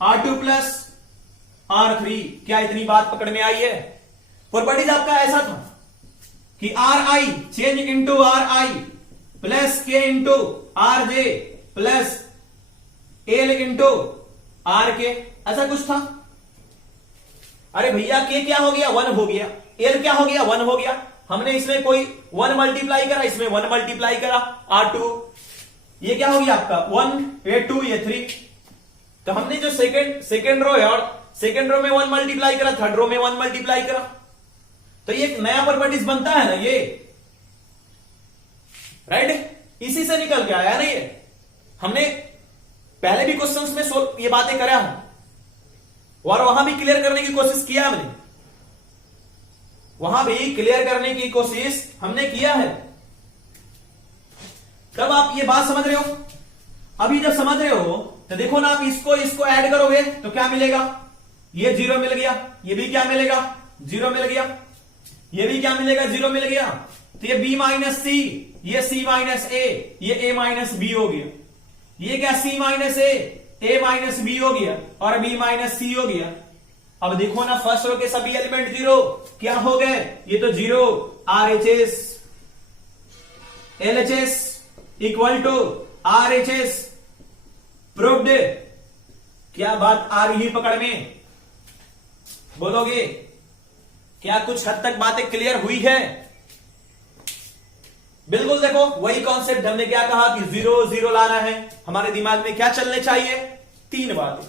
R2 plus R3। क्या इतनी बात पकड़ में आई है? प्रॉपर्टीज आपका ऐसा था कि Ri change into Ri plus K into Rj plus L into Rk, ऐसा कुछ था। अरे भैया K क्या हो गया? 1 हो गया। L क्या हो गया? 1 हो गया। हमने इसमें कोई 1 मल्टीप्लाई करा, इसमें 1 मल्टीप्लाई करा, R2, ये क्या हो गया आपका 1, ये 2, ये 3। तो हमने जो सेकेंड रो है और सेकेंड रो में 1 मल्टीप्लाई करा, थर्ड रो में 1 मल्टीप्लाई करा, तो ये एक नया प्रॉपर्टीज बनता है ना ये, राइट, इसी से निकल के आया ना ये। हमने पहले भी क्वेश्चंस में ये बातें करा हूं और वहां भी क्लियर करने की कोशिश किया हमने, वहां भी क्लियर करने की कोशिश हमने किया है। तब आप ये बात समझ रहे हो। अभी जब समझ रहे हो तो देखो ना, आप इसको ऐड करोगे तो क्या मिलेगा, ये 0 मिल गया, ये भी क्या मिलेगा, 0 मिल गया, ये भी क्या मिलेगा, 0 मिल गया। तो ये b माइनस सी, ये c माइनस ए, ये a माइनस बी हो गया, ये क्या c माइनस ए माइनस बी हो गया और b माइनस सी हो गया। अब देखो ना, फर्स्ट रो के सभी एलिमेंट 0 क्या हो गए, ये तो 0, RHS LHS equal to RHS proved. क्या बात आ रही है पकड़ में, बोलोगे? क्या कुछ हद तक बातें क्लियर हुई है? बिल्कुल, देखो वही कॉन्सेप्ट हमने क्या कहा कि 0 0 लाना है। हमारे दिमाग में क्या चलने चाहिए, 3 बातें,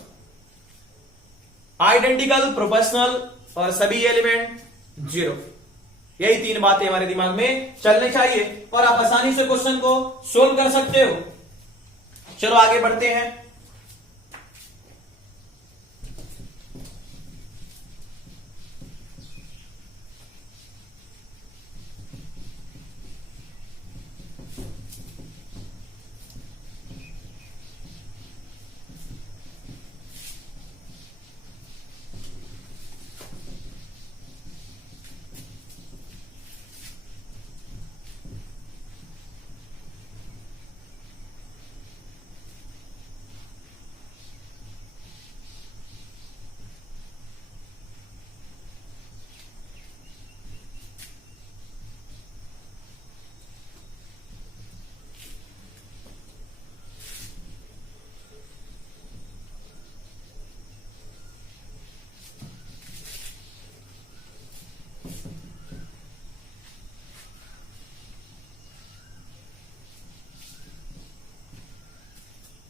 आइडेंटिकल, प्रोपोर्शनल और सभी एलिमेंट 0। यही 3 बातें हमारे दिमाग में चलने चाहिए और आप आसानी से क्वेश्चन को सोल्व कर सकते हो। चलो आगे बढ़ते हैं।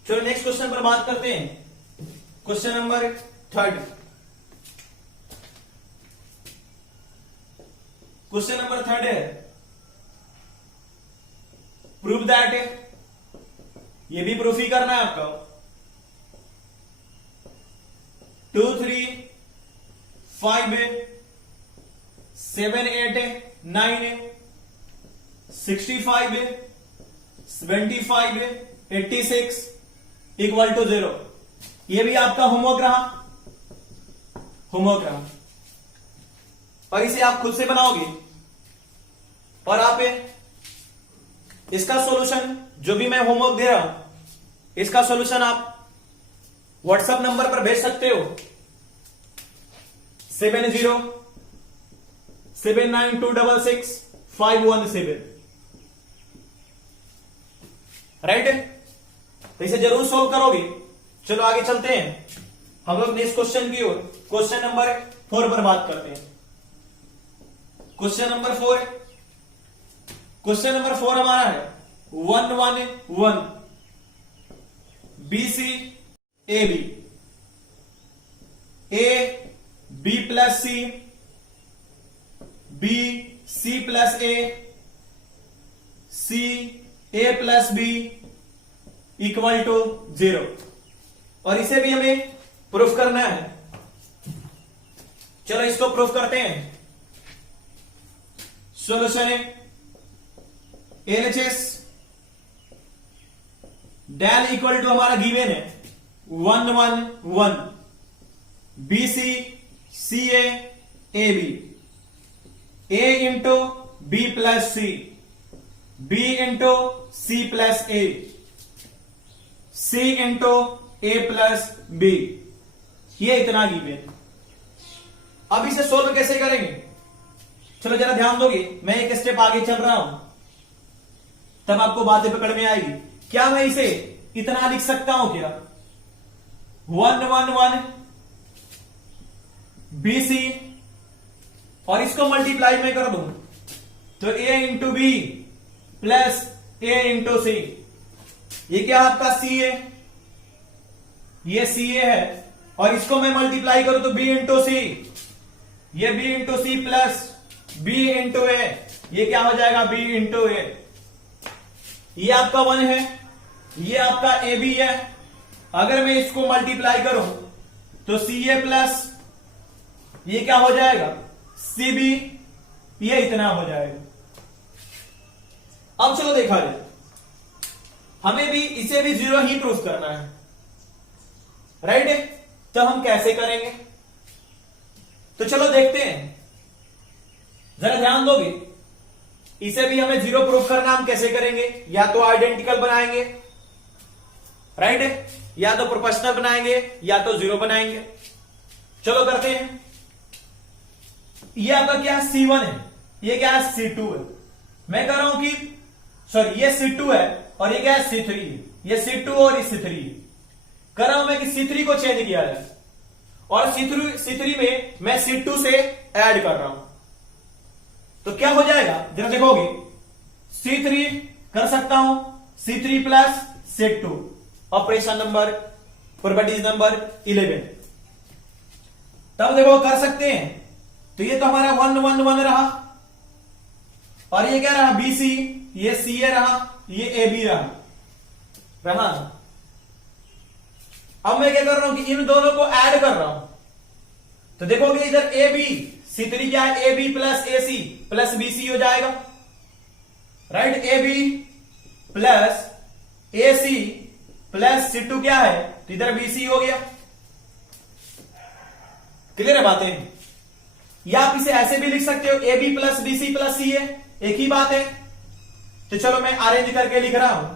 चलो नेक्स्ट क्वेश्चन पर बात करते हैं। Question number 3। क्वेश्चन नंबर 3 है, प्रूव दैट, ये भी प्रूफ ही करना है आपका। 2 3 5 7 8 9 65 75 86 इक्वल टू 0। ये भी आपका होमवर्क रहा और इसे आप खुद से बनाओगे और आप इसका सॉल्यूशन, जो भी मैं होमवर्क दे रहा हूं, इसका सॉल्यूशन आप व्हाट्सएप नंबर पर भेज सकते हो 7079266517, राइट। तो इसे जरूर सोल्व करोगे। चलो आगे चलते हैं, हम लोग नेक्स्ट क्वेश्चन की ओर, क्वेश्चन नंबर 4 पर बात करते हैं। क्वेश्चन नंबर 4, क्वेश्चन नंबर 4 हमारा है 1 1 1 BC AB A B plus C B C plus A C A plus B equal to 0। और इसे भी हमें प्रूफ करना है। चलो इसको प्रूफ करते हैं। सॉल्यूशन है LHS डेल इक्वल टू हमारा गिवन है 1 1 1 BC CA AB A into B plus C B into C plus A C into A plus B। ये इतना गिवन। अब इसे सोल्व कैसे करेंगे, चलो जरा ध्यान दोगे। मैं एक स्टेप आगे चल रहा हूं, तब आपको बातें पकड़ में आएगी। क्या मैं इसे इतना लिख सकता हूं क्या, 1 1 1 BC और इसको मल्टीप्लाई में कर दूं तो A into B plus A into सी। ये क्या आपका C है, ये CA है और इसको मैं मल्टीप्लाई करूं तो B इंटू सी, ये B into c plus B into A, ये क्या हो जाएगा B इंटू A। ये आपका 1 है, ये आपका ए बी है। अगर मैं इसको मल्टीप्लाई करूं तो सी ए प्लस ये क्या हो जाएगा, सी बी, ये इतना हो जाएगा। अब चलो देखा जाए, हमें भी इसे भी 0 ही प्रूफ करना है, राइट? तो हम कैसे करेंगे? तो चलो देखते हैं, जरा ध्यान दोगे। इसे भी हमें 0 प्रूफ करना, हम कैसे करेंगे? या तो आइडेंटिकल बनाएंगे, राइट? या तो प्रोपोर्शनल बनाएंगे, या तो 0 बनाएंगे। चलो करते हैं। ये आपका क्या है, C1 है, ये क्या है, C2 है। मैं कह रहा हूं कि सॉरी, ये C2 है और ये क्या है, C3 है। ये C2 और ये C3 है। कर रहा हूं मैं कि C3 को चेंज किया जाए और C3 में मैं C2 से ऐड कर रहा हूं, तो क्या हो जाएगा जरा देखोगे। C3 कर सकता हूं, C3 plus C2, operation number, properties number 11। तब देखो कर सकते हैं, तो ये तो हमारा 1 1 1 रहा और ये क्या रहा, BC, ये CA रहा, ये AB रहा। अब मैं क्या कर रहा हूं कि इन दोनों को ऐड कर रहा हूं, तो देखोगे इधर AB, C3 क्या है, AB plus AC plus BC हो जाएगा, right? AB plus AC plus C2 क्या है, तो इधर BC हो गया। क्लियर है बातें? या आप इसे ऐसे भी लिख सकते हो, AB plus BC plus CA, एक ही बात है। तो चलो मैं अरेंज करके लिख रहा हूं,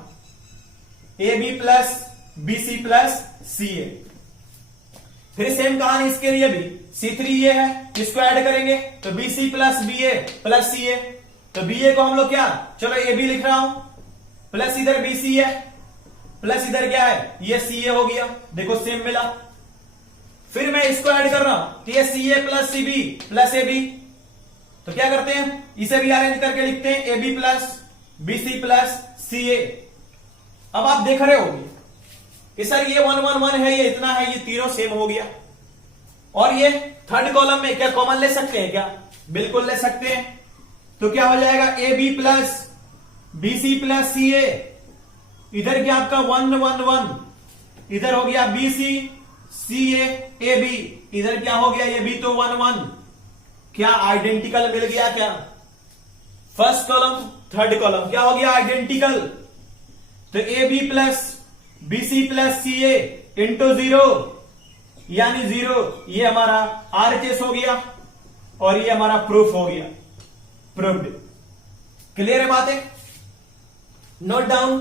AB plus BC plus CA। फिर सेम कहानी इसके लिए भी, C3 ये है, इसको ऐड करेंगे तो BC plus BA plus CA। तो BA को हम लोग क्या, चलो AB लिख रहा हूं, प्लस इधर BC है, प्लस इधर क्या है, ये CA हो गया। देखो सेम मिला। फिर मैं इसको ऐड कर रहा हूं, तो ये CA plus CB plus AB। तो क्या करते हैं, इसे भी अरेंज करके लिखते हैं, AB plus BC plus CA। अब आप देख रहे होंगे कि सर ये 1 1 1 है, ये इतना है, ये तीनों सेम हो गया। और ये थर्ड कॉलम में क्या कॉमन ले सकते हैं क्या? बिल्कुल ले सकते हैं। तो क्या हो जाएगा, AB plus BC plus CA, इधर क्या आपका 1 1 1, इधर हो गया BC CA AB, इधर क्या हो गया, ये भी तो 1 1। क्या आइडेंटिकल मिल गया क्या? फर्स्ट कॉलम थर्ड कॉलम क्या हो गया, आइडेंटिकल। तो AB plus BC plus CA into 0 यानी 0, ये हमारा RHS हो गया और ये हमारा प्रूफ हो गया, प्रूव्ड। क्लियर है बातें? Note down.